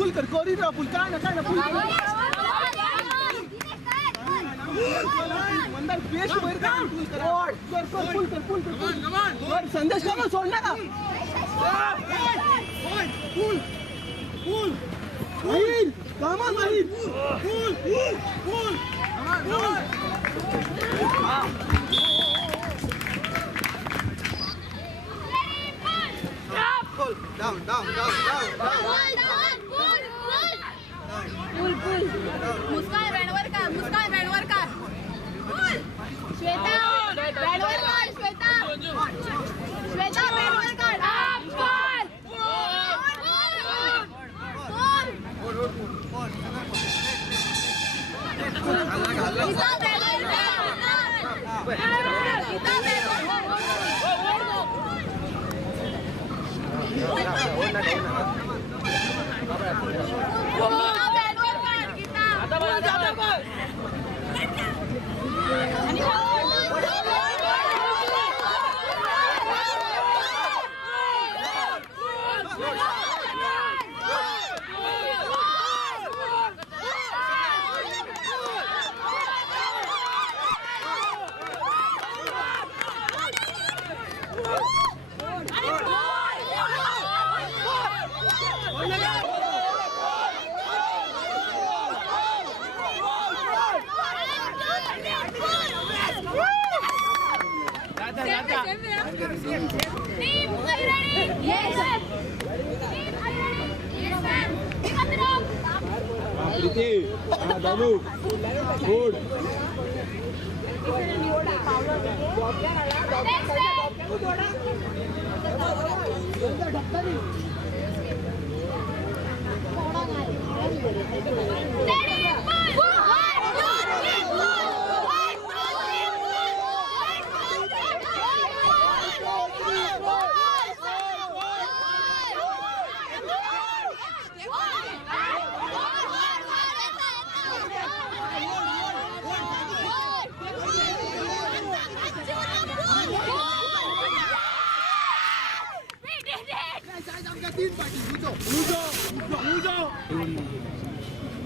पुल कर कॉरिडॉर पुल काय ना पुल मंदार बेस्ट वर कर संदेश का सोड नका पुल कामा नाही पुल down pull मुस्कान बँडवर का पुल श्वेता बँडवर का श्वेता बँडवर का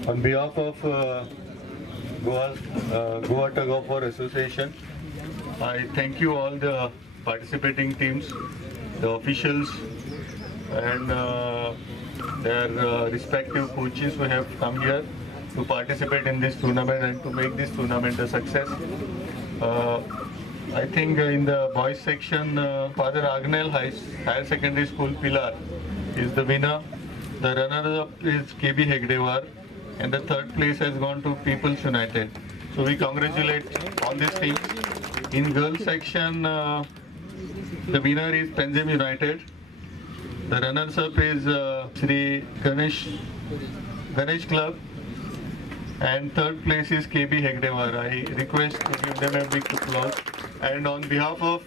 On behalf of Goa Tug of War Association, I thank you all the participating teams, the officials and their respective coaches who have come here to participate in this tournament and to make this tournament a success. I think in the boys section, Father Agnel Higher Secondary School Pilar is the winner. The runner-up is KB Hegdewar, and the third place has gone to People's United. So we congratulate all these teams. In girls section, the winner is Panjim United. The runners-up is Sri Ganesh Ganesh Club, and third place is KB Hegdewar. I request to give them a big applause. And on behalf of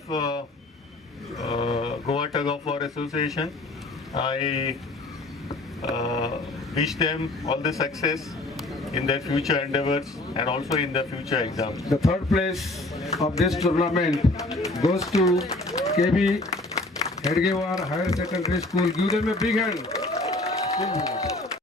Goa Tug of War Association, I wish them all the success in their future endeavors and also in their future exams. The third place of this tournament goes to KB Hedgewar Higher Secondary School. Give them a big hand.